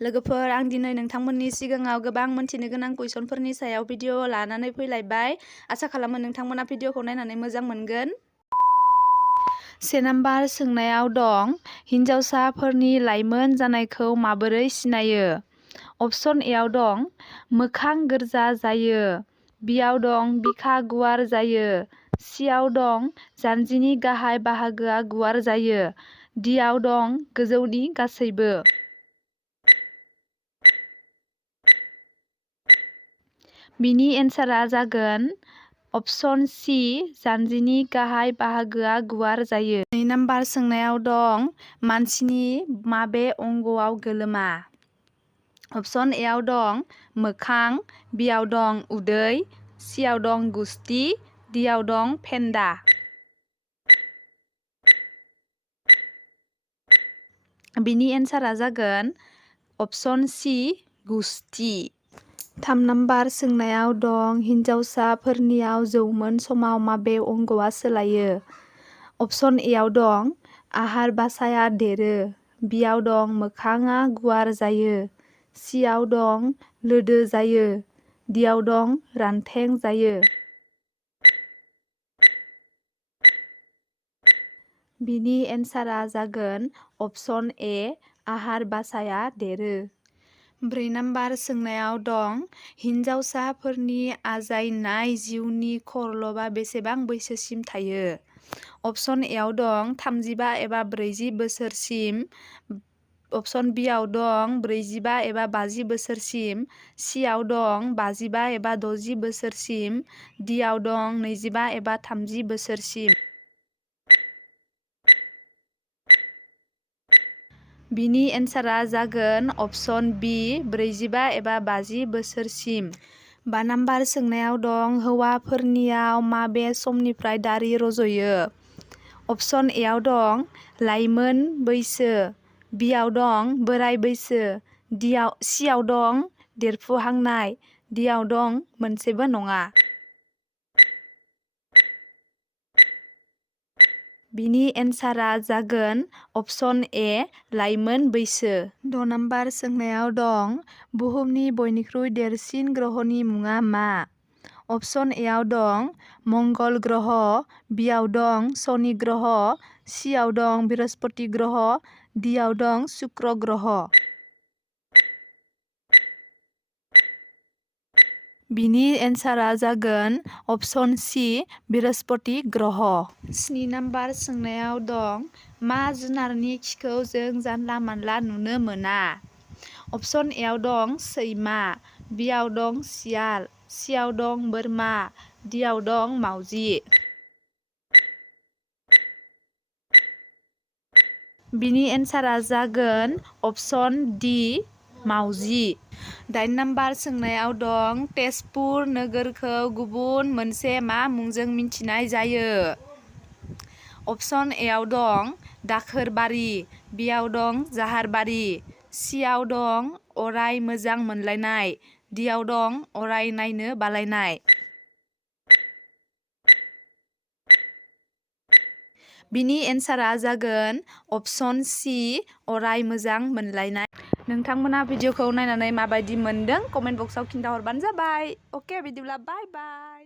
लोगोफोर आं दिनै नोंथांमोननि सिगाङाव गोबां मोनथिनो गोनां कुइसनफोरनि सायाव भिडिअ लानानै फैलायबाय। आसा खालामो नोंथांमोना भिडिअखौ नायनानै मोजां मोनगोन। से नाम्बार सोंनायाव दं हिनजावसाफोरनि लाइमोन जानायखौ माबोरै सिनायो? अपसन एआव दं मोखां गोरजा जायो, बिआव दं बिखा गुवार जायो, सिआव दं जानजिनि गाहाय बाहागोआ गुवार जायो, डिआव दं गोजौनि गासैबो। बिनि एन्सारा जागोन अपसन सि जानजिनि गाहाय बाहागोआ गुवार जायो। 2 नाम्बार सोंनायाव दं मानसिनि माबे अंगआव गोलोमा? अपसन एआव दं मोखां, बिआव दं उदै, सिआव दं गुस्थि, डिआव दं फेन्दा। बिनि एन्सारा जागोन अपसन सि गुस्थि। 3 नाम्बार सोंनायाव दं हिनजावसाफोरनियाव जौमोन समाव माबे अंगआ सोलायो? अपसन एआव दं आहार बासाया देरो, बिआव दं मोखाङा गुवार जायो, सिआव दं लोदो जायो, डिआव दं रानथें जायो। बिनि एन्सारा जागोन अपसन ए आहार बासाया देरो। 4 नाम्बार सोंनायाव दं हिनजावसाफोरनि आजायनाय जिउनि खरलबा बेसेबां बैसोसिम थायो? अपसन एआव दं 35 एबा 40 बोसोरसिम, अपसन बिआव दं 45 एबा 50 बोसोरसिम, सिआव दं 55 एबा 60 बोसोरसिम, डिआव दं 25 एबा 30 बोसोरसिम। बिनि एन्सारा जागोन अपसन बि 45 एबा 50 बोसोरसिम। 5 नाम्बार सोंनायाव दं हौवाफोरनियाव माबे समनिफ्राय दारि रज'यो? अपसन एआव दं लाइमोन बैसो, बिआव दं बोराइ बैसो, सिआव दं देरफुहांनाय, डिआव दं मोनसेबो नङा। बिनि एन्सारा जागोन अपसन ए लाइमोन बैसो। 6 नाम्बार सोंनायाव दं बुहुमनि बयनिख्रुइ देरसिन ग्रहनि मुङा मा? अपसन एआव दं मंगल ग्रह, बिआव दं शनि ग्रह, सिआव दं बृहस्पति ग्रह, डिआव दं शुक्र ग्रह। बिनि एन्सारा जागोन अपसन सि बृहस्पति ग्रह। 7 नाम्बार सोंनायाव दं मा जुनारनि खिखौ जों जानला मानला नुनो मोना? अपसन एआव दं सैमा, बिआव दं सियाल, सिआव दं बोरमा, डिआव दं मावजि। बिनि एन्सारा जागोन अपसन डि मावजि। 8 नाम्बार सोंनायाव दं तेजपुर नोगोरखौ गुबुन मोनसे मा मुंजों मिथिनाय जायो? अपसन एआव दं दाखोरबारि, बिआव दं जाहारबारि, सिआव दं अराय मोजां मोनलायनाय, डिआव दं अराय नायनो बालायनाय। बिनि एन्सारा जागोन अपसन सि अराय मोजां मोनलायनाय। नोंथांमोना भिडिअखौ नायनानै माबायदि मोनदों कमेन्ट बक्सआव खिन्थाहरबानो जाबाय। अके बिदिब्ला बाय बाय।